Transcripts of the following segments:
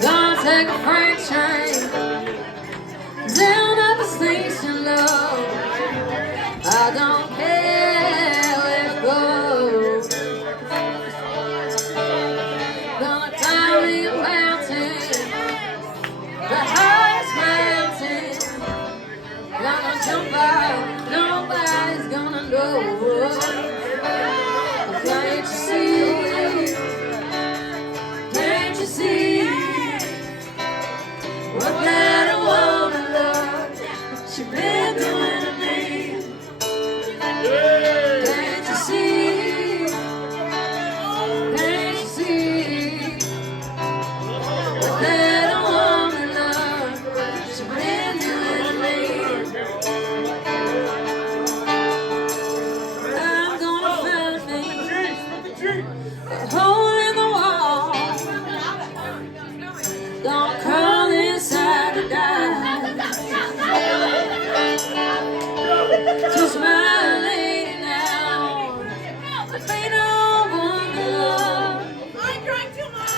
Gonna take a freight train down at the station, love. I don't care where it goes. Gonna climb me a mountain, the highest mountain. Gonna jump out, nobody's gonna know. Can't you see? Can't you see what that woman loves? She been doing to me. Can't you see? Can't you see what that woman loves? She been doing to me. I'm gonna find me a hole in the wall. Don't crawl inside to die. Just my lady now. They don't want to love.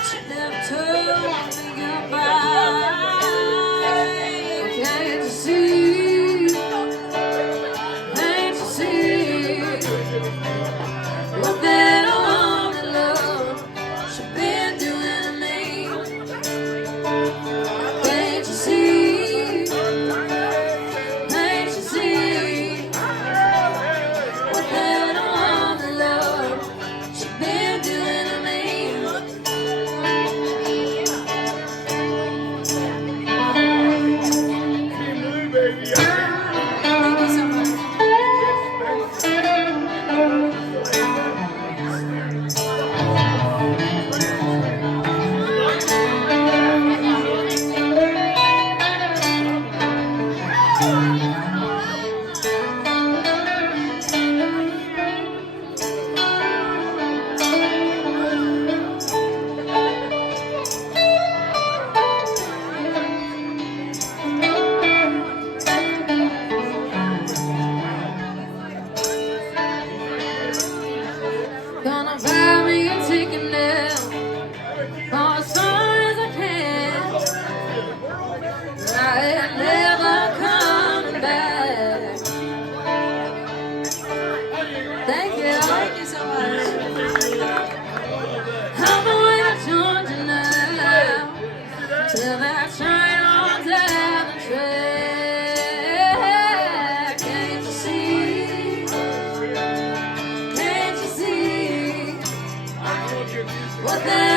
She never told me goodbye. Can't you see? Can't you see what that woman love she been doing to me? Can't you see? Can't you see what that woman love she been doing to me? Thank you so much. Gonna buy me a ticket now for as far as I can. I ain't never coming back. Thank you so much. I'm away to Georgia now, till that train on down the track. Can't you see? Can't you see what that